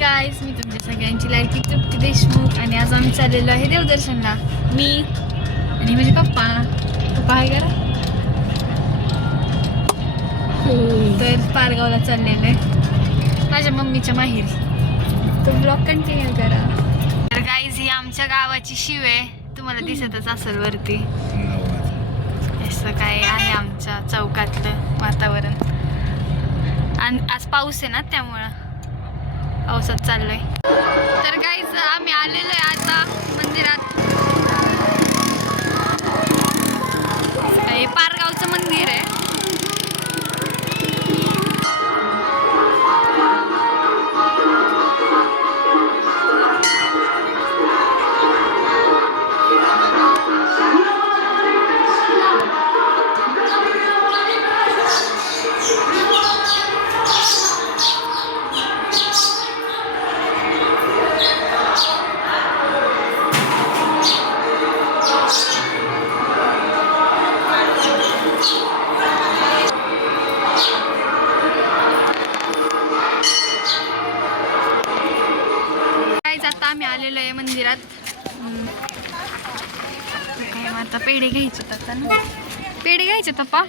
Guys, मी तुमच्या सगळ्यांची लाडकी तृप्ती देशमुख आणि आज आम्ही चाललेलो आहे देवदर्शनला. मी आणि माझे पप्पा आहे करा. तर पारगावला चाललेलो आहे माझ्या मम्मीच्या माहेरी. तो ब्लॉग कंटिन्यू करा. तर गाईज, ही आमच्या गावाची शिव आहे, तुम्हाला दिसतच असेल वरती. असं काय आहे आमच्या चौकातलं वातावरण. आणि आज पाऊस आहे ना, त्यामुळं पावसात चाललोय. तर गाईज, आम्ही आलेलो आहे आता मंदिरात. हे पारगावचं मंदिर आहे. आता आम्ही आलेलो आहे मंदिरात. आता पेढे घ्यायचे आता ना, पेढे घ्यायचे पप्पा.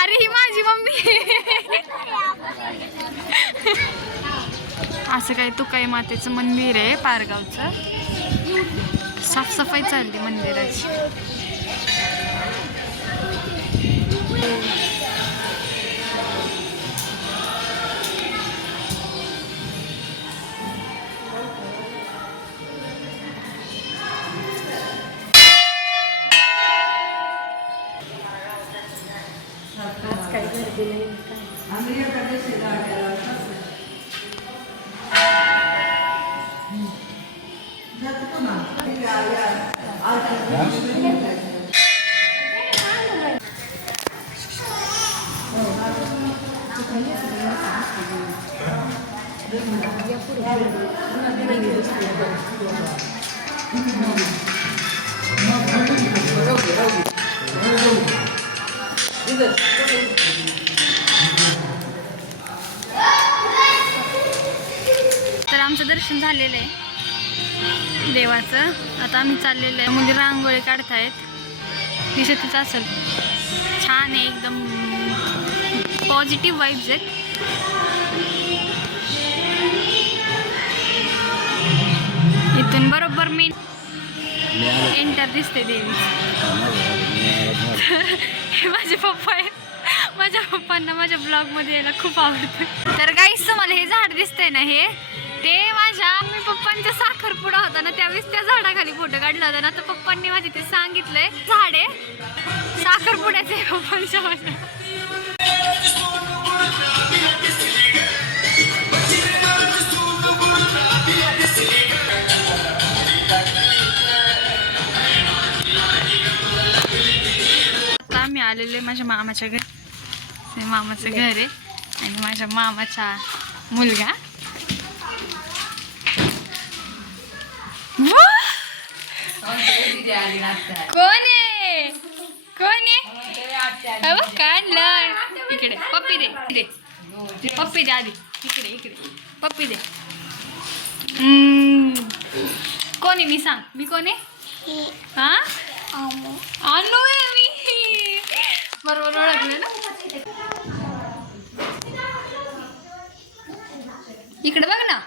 अरे ही माझी मम्मी. असं काय तुकाई मातेचं मंदिर आहे पारगावचं. साफसफाई चालली मंदिराची. आज काय गर्दी नाही तर आमचं दर्शन झालेलं आहे देवाचं. आता आम्ही चाललेलं आहे. म्हणजे रांगोळी काढतायत, दिसतच असेल. छान आहे, एकदम पॉझिटिव्ह वाईब्स आहेत. इथून बरोबर मेन एंटर दिसते देवी. हे माझे पप्पा आहे. माझ्या पप्पांना माझ्या ब्लॉगमध्ये यायला खूप आवडतं. तर गाईस, तुम्हाला हे झाड दिसतंय ना, हे ते माझ्या मी पप्पांचा साखरपुडा होता ना, त्यावेळेस त्या झाडाखाली फोटो काढला होता ना. तर पप्पांनी माझे ते सांगितलंय झाड आहे साखरपुड्याचे पप्पांच्या माझ्या. आम्ही आलेलो माझ्या मामाच्या घर. मामाचं घर आहे आणि माझ्या मामाचा मुलगा. कोण आहे काढलं इकडे. पप्पी दे, पप्पी दे आधी. इकडे पप्पी दे. कोण आहे मी सांग, मी कोण आहे? हा, आणू आहे मी. बरोबर ओळखलं ना. इकडे बघ ना.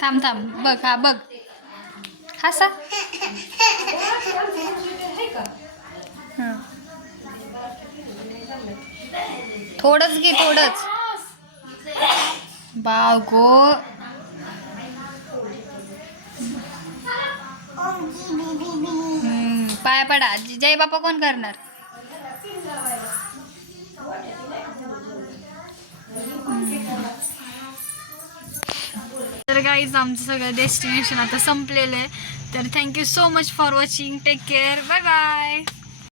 थांब बघ. हा बघ, हसा. थोडंच घे, थोडंच. बागो, पाया पडा. जय बापा कोण करणार? तर गाईज, आमचं सगळं डेस्टिनेशन आता संपलेलं आहे. तर thank you so much for watching. Take care. Bye bye.